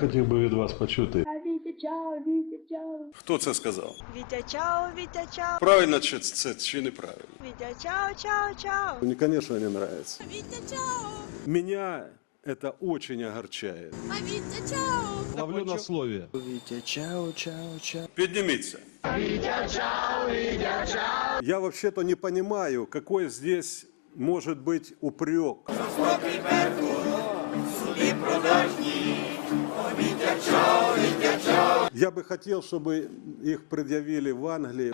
хотів би від вас почути. Вітя, чао, Вітя, чао. Хто це сказав? Вітя чао, Вітя чао, Правильно чи це чи неправильно? Вітя чао, чао, чао. Мне, конечно, не нравится. Вітя чао, Меня это очень огорчает. а Вітя чао. Ловлю на слові. Витя, чао, чао, чао. Поднимите. Я вообще-то не понимаю, какой здесь может быть упрек. Я бы хотел, чтобы их предъявили в Англии.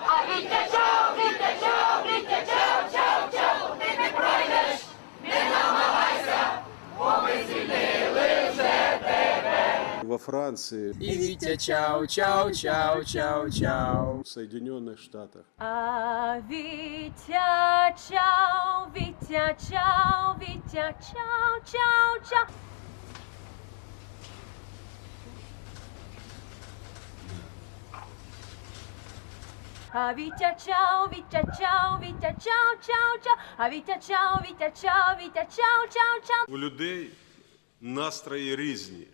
Во Франции, И Витя, чао, чао, чао, чао, чао. в Соединенных Штатах. А Вітя, чао, Вітя, чао, Вітя, чао, чао, чао. А вітя чау, вітя чау, вітя чау, чау, чау. А вітя чау, вітя чау, вітя чау, чау, чау. У людей настрої різні.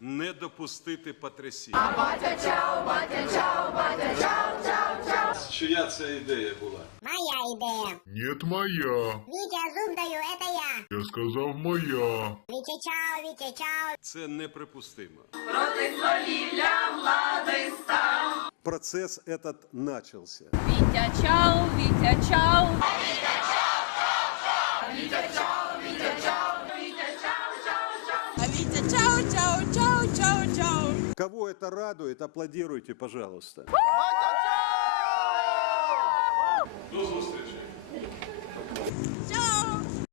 Не допустити потрясінь. А батя чау, батя чау, батя чау, чау, чау. Чия ця ідея була? Моя ідея. Ні, моя. Вітя, зуб даю, это я. Я сказав моя. Вітя чау, Вітя чау. Це неприпустимо. Проти зловілля влади. Процес этот начался. Вітя, чао, Вітя, чао. А Вітя чао, чао, чао, чао, чао. Кого это радует, аплодируйте, пожалуйста. Вітя